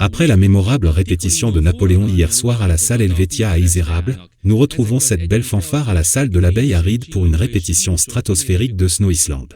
Après la mémorable répétition de Napoléon hier soir à la salle Helvetia à Isérable, nous retrouvons cette belle fanfare à la salle de l'Abeille à Ried pour une répétition stratosphérique de Snow Island.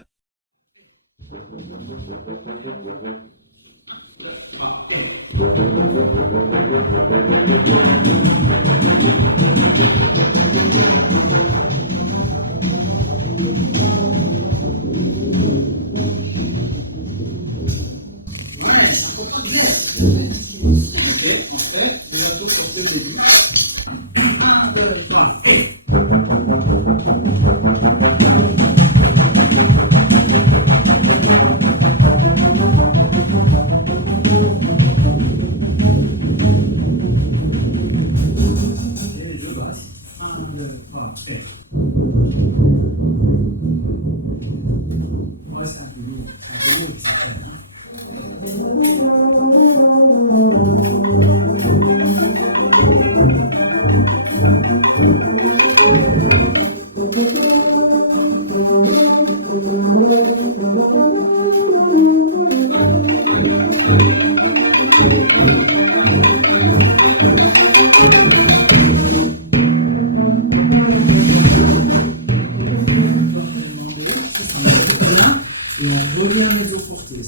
Et on revient à nouveau porter.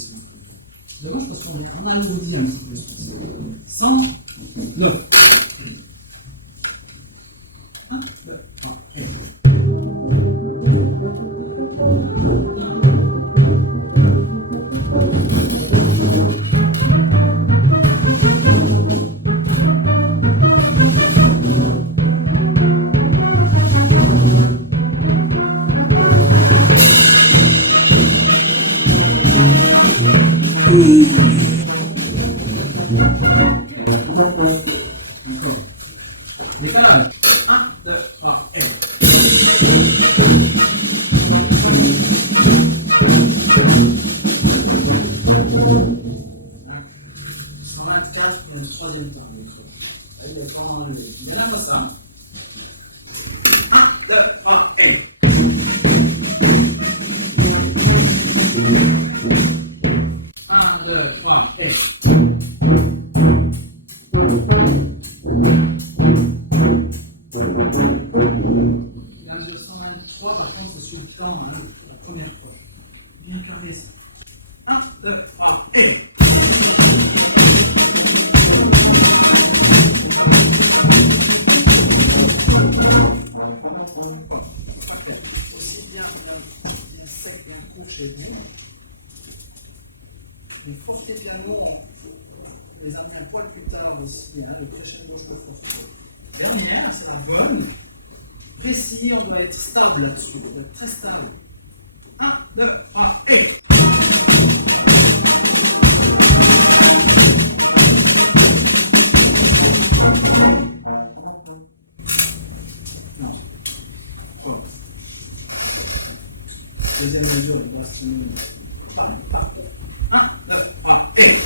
D'abord, parce qu'on a le body un petit peu. 100, 9. 1, 2, 3, et le fortepiano, les amener un poil plus tard aussi, hein, le crescendo de la dernière, c'est la bonne. Précis, on doit être stable là-dessus, on doit être très stable. 1, 2, 3, et. Deuxième mesure, voici. 1, 2, 3, et.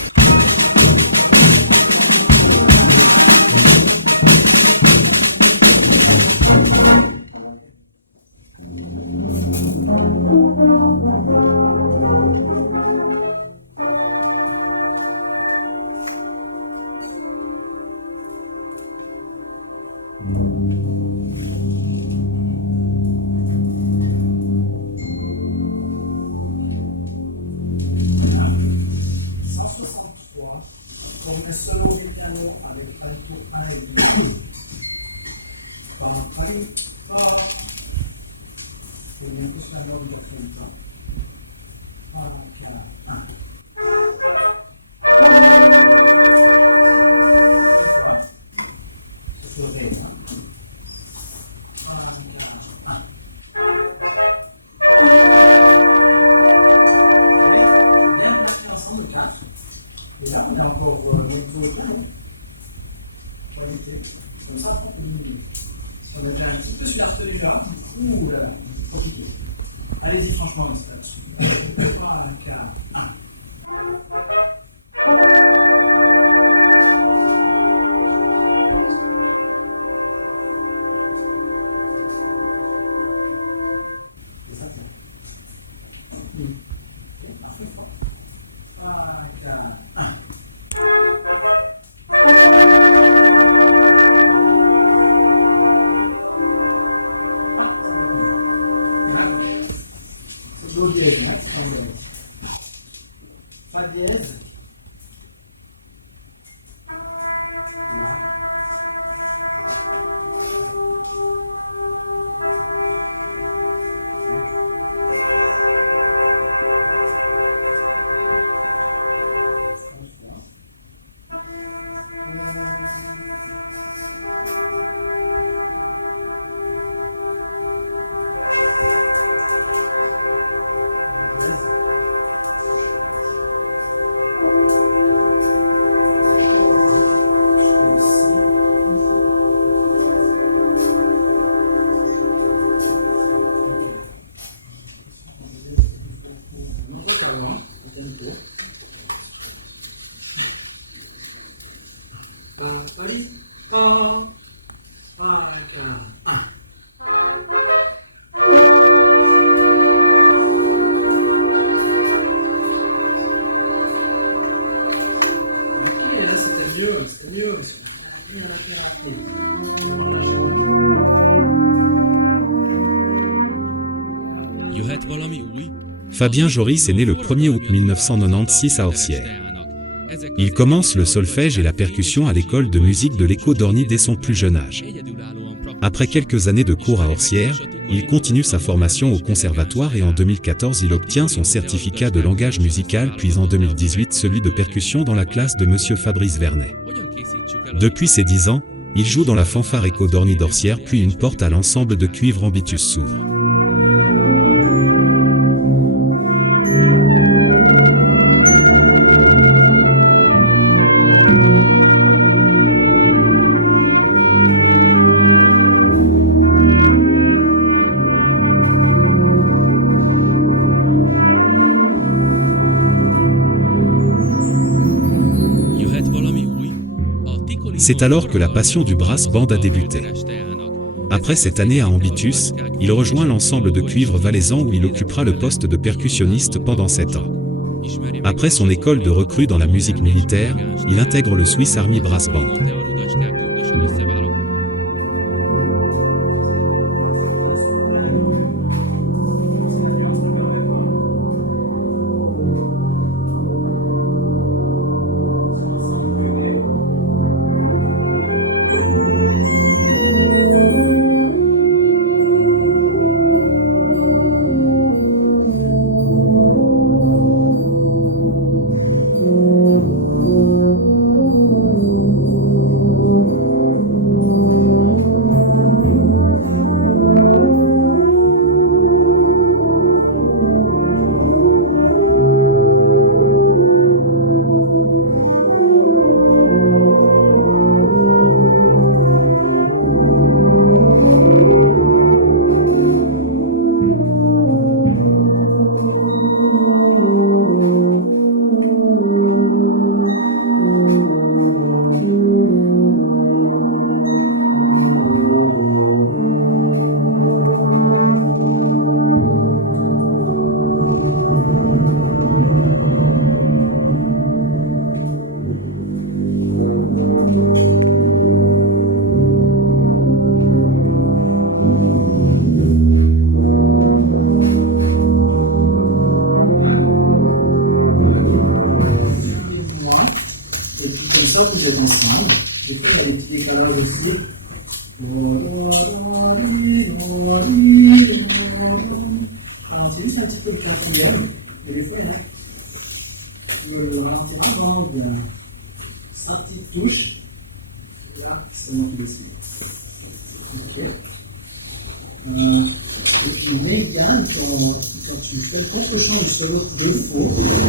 Donc un solo du piano avec alto 1 et 2. Dans la tombe, c'est le même sonore de la flûte. 1, 2, 1. Et là, on a encore comme ça, on peut diminuer. On va déjà un petit peu sur celui-là. Ouh là là, compliqué. Allez-y, franchement, on se passe. Voilà, calme. Voilà. Voilà, calme. dièse. Fabien Joris est né le 1er août 1996 à Orsières. Il commence le solfège et la percussion à l'école de musique de l'Écho d'Orny dès son plus jeune âge. Après quelques années de cours à Orsières, il continue sa formation au conservatoire et en 2014 il obtient son certificat de langage musical puis en 2018 celui de percussion dans la classe de Monsieur Fabrice Vernet. Depuis ses 10 ans, il joue dans la fanfare Écho d'Orny d'Orsières puis une porte à l'ensemble de cuivre Ambitus s'ouvre. C'est alors que la passion du brass band a débuté. Après cette année à Ambitus, il rejoint l'ensemble de cuivre valaisan où il occupera le poste de percussionniste pendant 7 ans. Après son école de recrue dans la musique militaire, il intègre le Swiss Army Brass Band.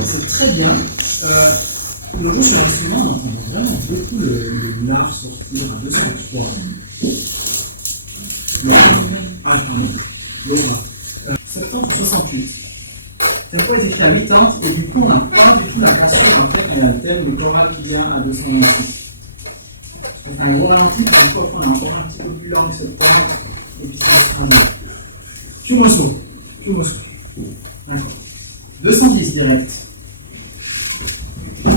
C'est très bien. Le jour sur l'instrument, on entend vraiment beaucoup le lard sortir à 203. Laura. Septembre 68. Pourquoi ils étaient à 8 ans et du coup on n'a pas du tout la version après quand il y a un thème, le choral qui vient à 226. C'est un gros ralenti, encore on a encore un petit peu plus lent que septembre et puis ça va se prendre. Tout morceau. 210 direct. Donc,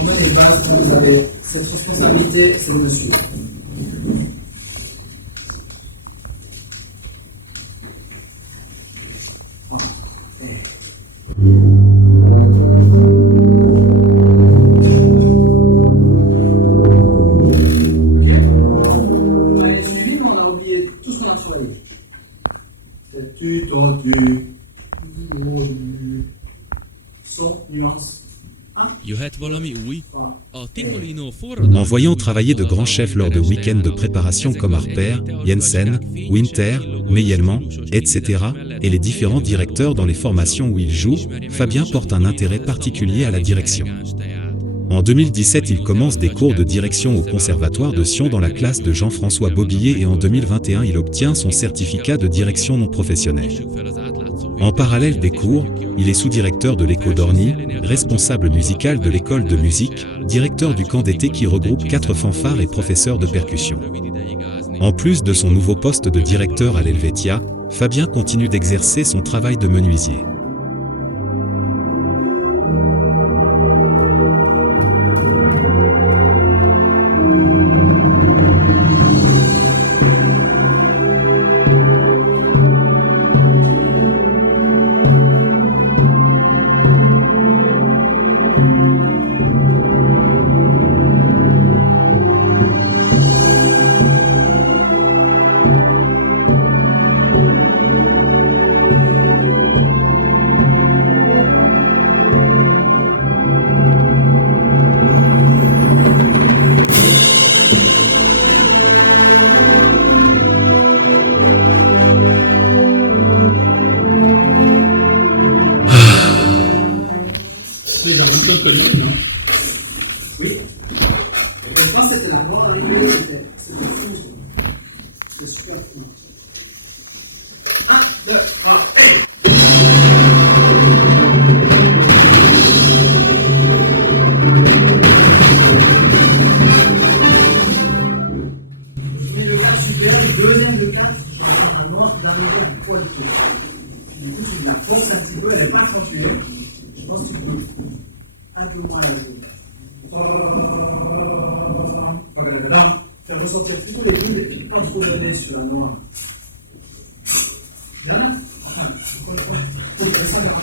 on met les bases quand vous avez cette responsabilité, c'est le monsieur. Voilà. En voyant travailler de grands chefs lors de week-ends de préparation comme Harper, Jensen, Winter, Meyerman, etc., et les différents directeurs dans les formations où il joue, Fabien porte un intérêt particulier à la direction. En 2017, il commence des cours de direction au Conservatoire de Sion dans la classe de Jean-François Bobillier et en 2021, il obtient son certificat de direction non professionnelle. En parallèle des cours, il est sous-directeur de l'Écho d'Orny, responsable musical de l'école de musique, directeur du camp d'été qui regroupe 4 fanfares et professeur de percussion. En plus de son nouveau poste de directeur à l'Helvetia, Fabien continue d'exercer son travail de menuisier. Oui. Je pense que c'était la mort d'un bébé, c'était fou. C'était super fou. 1, 2, 1. Premier de carte super, deuxième de carte, un noir d'un noir pointu. Du coup, tu la forces un petit peu, elle n'est pas accentuée. Je pense que tu peux un peu moins la jouer. Regardez, là, faire ressortir tous les coudes et puis pas trop d'aller sur la noire. Là, faut que ça dérange.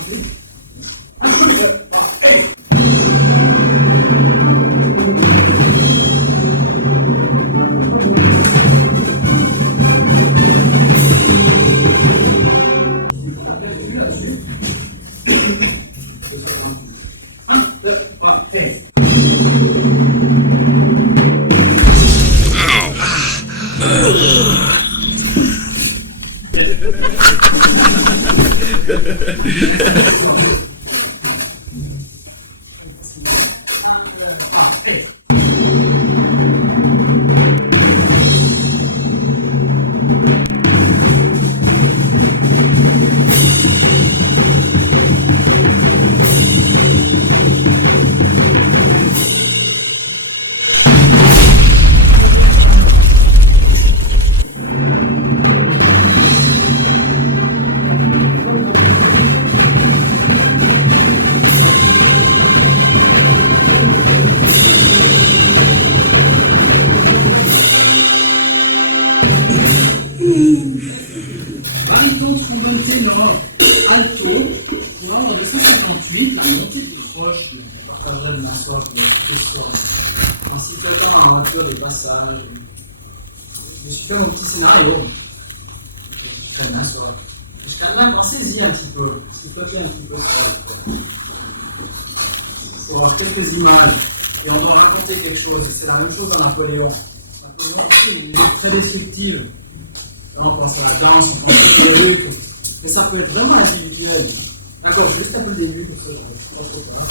Baryton, trombone, ténor, alto, on va avoir des 158, la montée plus proche, je partagerai de m'asseoir pour la question. Ainsi que dans la voiture, des passages. Je me suis fait mon petit scénario. Je vais m'asseoir. Je quand même pensez-y un petit peu, soufflez un petit peu ça. Il faut avoir quelques images et on doit raconter quelque chose. C'est la même chose dans Napoléon. Napoléon aussi, il est très destructif. Là, on pense à la danse, on pense à le truc. Mais ça peut être vraiment individuel. D'accord, juste un peu le début, comme ça, je pense que ça.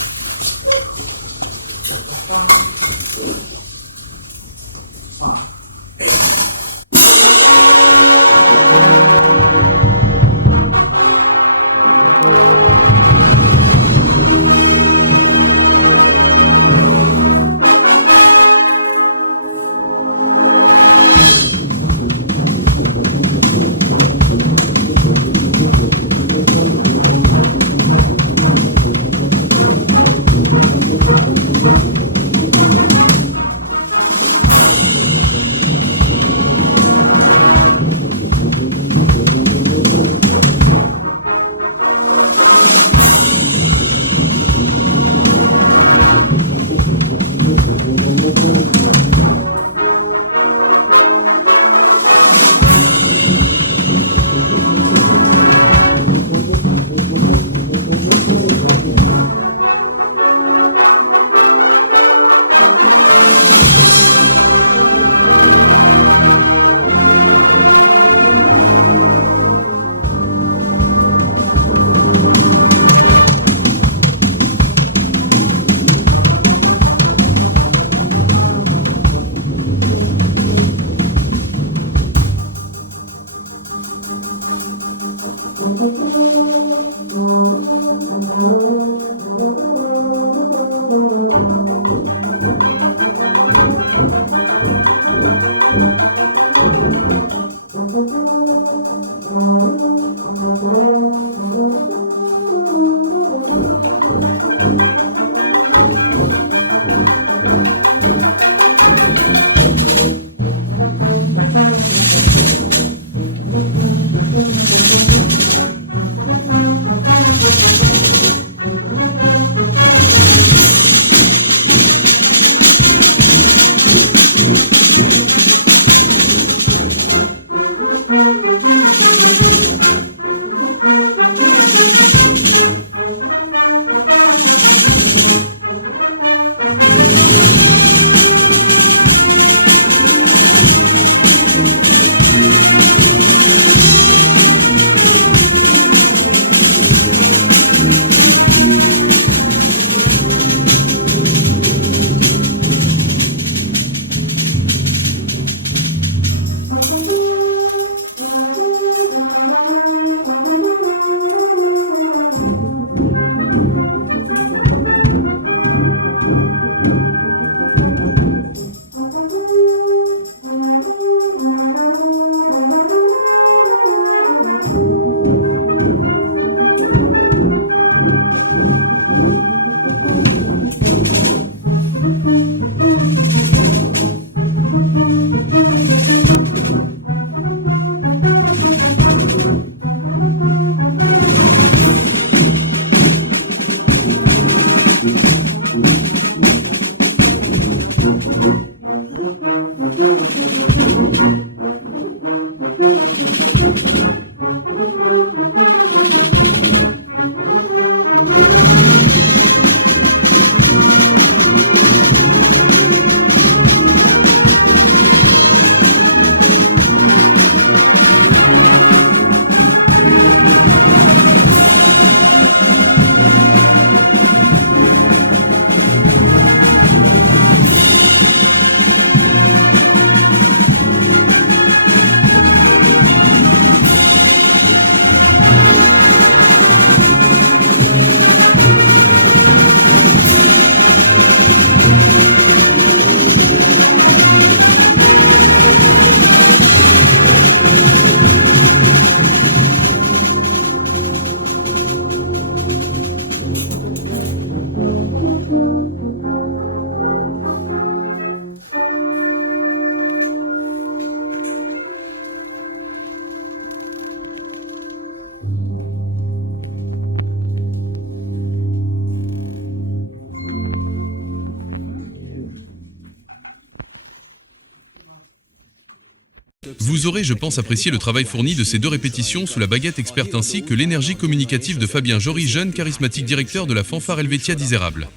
Vous aurez, je pense, apprécié le travail fourni de ces 2 répétitions sous la baguette experte ainsi que l'énergie communicative de Fabien Jory, jeune charismatique directeur de la fanfare Helvetia d'Isérable.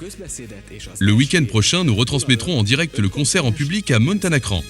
Le week-end prochain, nous retransmettrons en direct le concert en public à Montanacran.